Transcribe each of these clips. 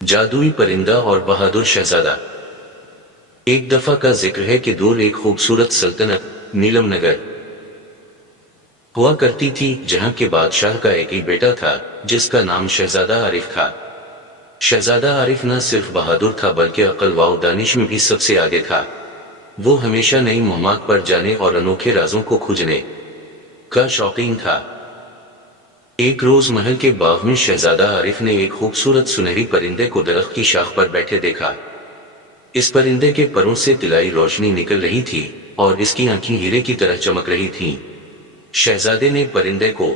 جادوئی پرندہ اور بہادر شہزادہ۔ ایک دفعہ کا ذکر ہے کہ دور ایک خوبصورت سلطنت نیلم نگر ہوا کرتی تھی، جہاں کے بادشاہ کا ایک ہی بیٹا تھا جس کا نام شہزادہ عارف تھا۔ شہزادہ عارف نہ صرف بہادر تھا بلکہ عقل و دانش میں بھی سب سے آگے تھا۔ وہ ہمیشہ نئی مہمات پر جانے اور انوکھے رازوں کو کھوجنے کا شوقین تھا۔ ایک روز محل کے باغ میں شہزادہ عارف نے ایک خوبصورت سنہری پرندے کو درخت کی شاخ پر بیٹھے دیکھا۔ اس پرندے کے پروں سے طلائی روشنی نکل رہی تھی اور اس کی آنکھیں ہیرے کی طرح چمک رہی تھیں۔ شہزادے نے پرندے کو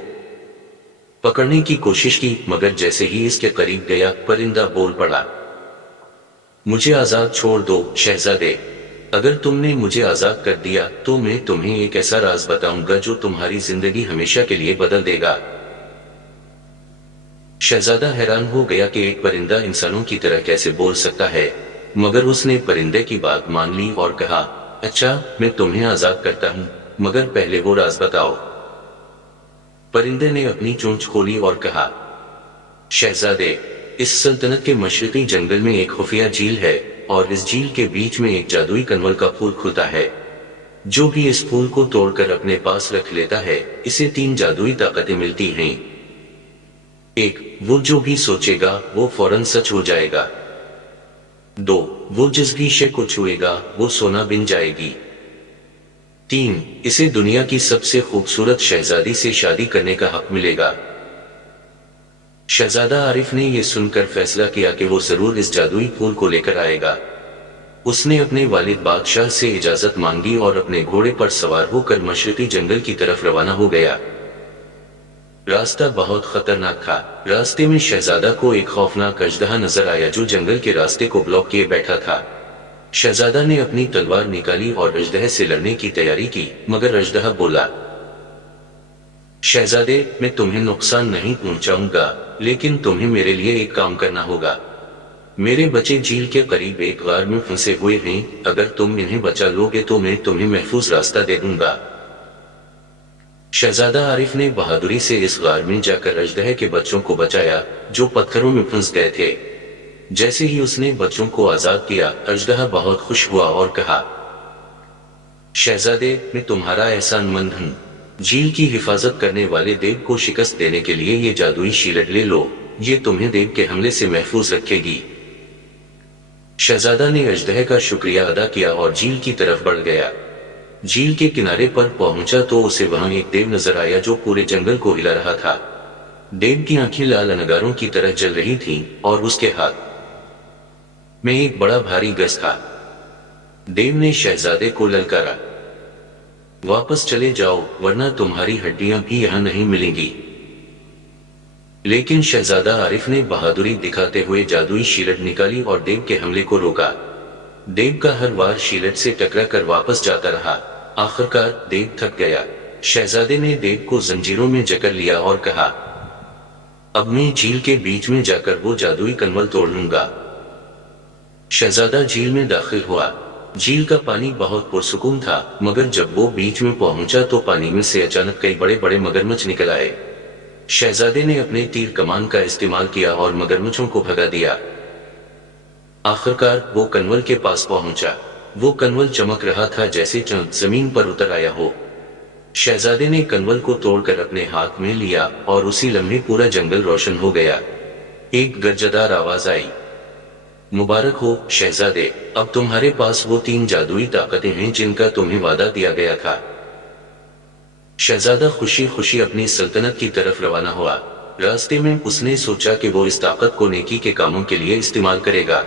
پکڑنے کی کوشش کی، مگر جیسے ہی اس کے قریب گیا پرندہ بول پڑا، مجھے آزاد چھوڑ دو شہزادے، اگر تم نے مجھے آزاد کر دیا تو میں تمہیں ایک ایسا راز بتاؤں گا جو تمہاری زندگی ہمیشہ کے لیے بدل دے گا۔ شہزادہ حیران ہو گیا کہ ایک پرندہ انسانوں کی طرح کیسے بول سکتا ہے، مگر اس نے پرندے کی بات مان لی اور کہا، اچھا میں تمہیں آزاد کرتا ہوں، مگر پہلے وہ راز بتاؤ۔ پرندے نے اپنی چونچ کھولی اور کہا، شہزادے، اس سلطنت کے مشرقی جنگل میں ایک خفیہ جھیل ہے اور اس جھیل کے بیچ میں ایک جادوئی کنول کا پھول کھلتا ہے۔ جو بھی اس پھول کو توڑ کر اپنے پاس رکھ لیتا ہے اسے 3 جادوئی طاقتیں ملتی ہیں۔ 1، وہ جو بھی سوچے گا وہ فوراً سچ ہو جائے گا۔ 2، وہ جس بھی شے کو چھوئے گا وہ سونا بن جائے گی۔ 3، اسے دنیا کی سب سے خوبصورت شہزادی سے شادی کرنے کا حق ملے گا۔ شہزادہ عارف نے یہ سن کر فیصلہ کیا کہ وہ ضرور اس جادوئی پھول کو لے کر آئے گا۔ اس نے اپنے والد بادشاہ سے اجازت مانگی اور اپنے گھوڑے پر سوار ہو کر مشرقی جنگل کی طرف روانہ ہو گیا۔ راستہ بہت خطرناک تھا۔ راستے میں شہزادہ کو ایک خوفناک اژدہا نظر آیا جو جنگل کے راستے کو بلاک کیے بیٹھا تھا۔ شہزادہ نے اپنی تلوار نکالی اور اژدہے سے لڑنے کی تیاری کی، مگر اژدہا بولا، شہزادے، میں تمہیں نقصان نہیں پہنچاؤں گا، لیکن تمہیں میرے لیے ایک کام کرنا ہوگا۔ میرے بچے جھیل کے قریب ایک غار میں پھنسے ہوئے ہیں، اگر تم انہیں بچا لو گے تو میں تمہیں محفوظ راستہ دے دوں گا۔ شہزادہ عارف نے بہادری سے اس غار میں جا کر اژدہے کے بچوں کو بچایا جو پتھروں میں پھنس گئے تھے۔ جیسے ہی اس نے بچوں کو آزاد کیا، اژدہا بہت خوش ہوا اور کہا، شہزادے، میں تمہارا احسان مند ہوں۔ جھیل کی حفاظت کرنے والے دیو کو شکست دینے کے لیے یہ جادوئی شیلڈ لے لو، یہ تمہیں دیو کے حملے سے محفوظ رکھے گی۔ شہزادہ نے اژدہے کا شکریہ ادا کیا اور جھیل کی طرف بڑھ گیا۔ جھیل کے کنارے پر پہنچا تو اسے وہاں ایک دیو نظر آیا جو پورے جنگل کو ہلا رہا تھا۔ دیو کی آنکھیں لال انگاروں کی طرح جل رہی تھیں اور اس کے ہاتھ میں ایک بڑا بھاری گز تھا۔ دیو نے شہزادے کو للکارا، واپس چلے جاؤ ورنہ تمہاری ہڈیاں بھی یہاں نہیں ملیں گی۔ لیکن شہزادہ عارف نے بہادری دکھاتے ہوئے جادوئی شیلڈ نکالی اور دیو کے حملے کو روکا۔ دیو کا ہر وار شیلڈ سے ٹکرا کر واپس جاتا رہا۔ آخرکار دیو تھک گیا۔ شہزادے نے دیو کو زنجیروں میں جکڑ لیا اور کہا، اب میں جھیل کے بیچ میں جا کر وہ جادوئی کنول توڑ لوں گا۔ شہزادہ جھیل میں داخل ہوا۔ جھیل کا پانی بہت پرسکون تھا، مگر جب وہ بیچ میں پہنچا تو پانی میں سے اچانک کئی بڑے بڑے مگرمچھ نکل آئے۔ شہزادے نے اپنے تیر کمان کا استعمال کیا اور مگرمچھوں کو بھگا دیا۔ آخرکار وہ کنول کے پاس پہنچا۔ وہ کنول چمک رہا تھا جیسے چاند زمین پر اتر آیا ہو۔ شہزادے نے کنول کو توڑ کر اپنے ہاتھ میں لیا اور اسی لمحے پورا جنگل روشن ہو گیا۔ ایک گرجدار آواز آئی، مبارک ہو شہزادے، اب تمہارے پاس وہ 3 جادوئی طاقتیں ہیں جن کا تمہیں وعدہ دیا گیا تھا۔ شہزادہ خوشی خوشی اپنی سلطنت کی طرف روانہ ہوا۔ راستے میں اس نے سوچا کہ وہ اس طاقت کو نیکی کے کاموں کے لیے استعمال کرے گا۔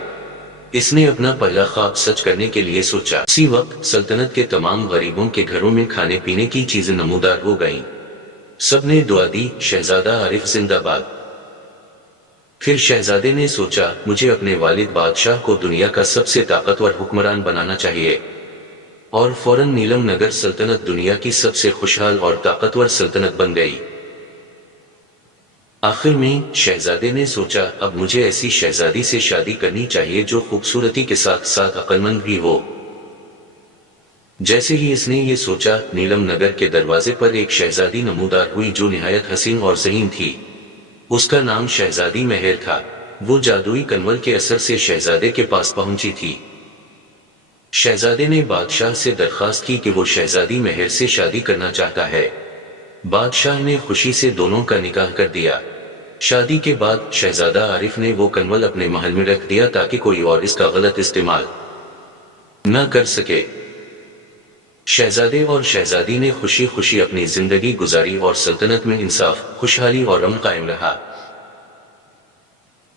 اس نے اپنا پہلا خواب سچ کرنے کے لیے سوچا۔ اسی وقت سلطنت کے تمام غریبوں کے گھروں میں کھانے پینے کی چیزیں نمودار ہو گئیں۔ سب نے دعا دی، شہزادہ عارف زندہ باد۔ پھر شہزادے نے سوچا، مجھے اپنے والد بادشاہ کو دنیا کا سب سے طاقتور حکمران بنانا چاہیے، اور فوراً نیلم نگر سلطنت دنیا کی سب سے خوشحال اور طاقتور سلطنت بن گئی۔ آخر میں شہزادے نے سوچا، اب مجھے ایسی شہزادی سے شادی کرنی چاہیے جو خوبصورتی کے ساتھ ساتھ عقل مند بھی ہو۔ جیسے ہی اس نے یہ سوچا، نیلم نگر کے دروازے پر ایک شہزادی نمودار ہوئی جو نہایت حسین اور ذہین تھی۔ اس کا نام شہزادی مہر تھا۔ وہ جادوئی کنول کے اثر سے شہزادے کے پاس پہنچی تھی۔ شہزادے نے بادشاہ سے درخواست کی کہ وہ شہزادی مہر سے شادی کرنا چاہتا ہے۔ بادشاہ نے خوشی سے دونوں کا نکاح کر دیا۔ شادی کے بعد شہزادہ عارف نے وہ کنول اپنے محل میں رکھ دیا تاکہ کوئی اور اس کا غلط استعمال نہ کر سکے۔ شہزادے اور شہزادی نے خوشی خوشی اپنی زندگی گزاری اور سلطنت میں انصاف، خوشحالی اور امن قائم رہا۔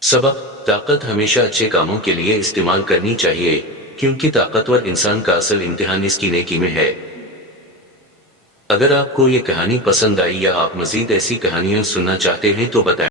سبق: طاقت ہمیشہ اچھے کاموں کے لیے استعمال کرنی چاہیے، کیونکہ طاقتور انسان کا اصل امتحان اس کی نیکی میں ہے۔ اگر آپ کو یہ کہانی پسند آئی یا آپ مزید ایسی کہانیاں سننا چاہتے ہیں تو بتائیں۔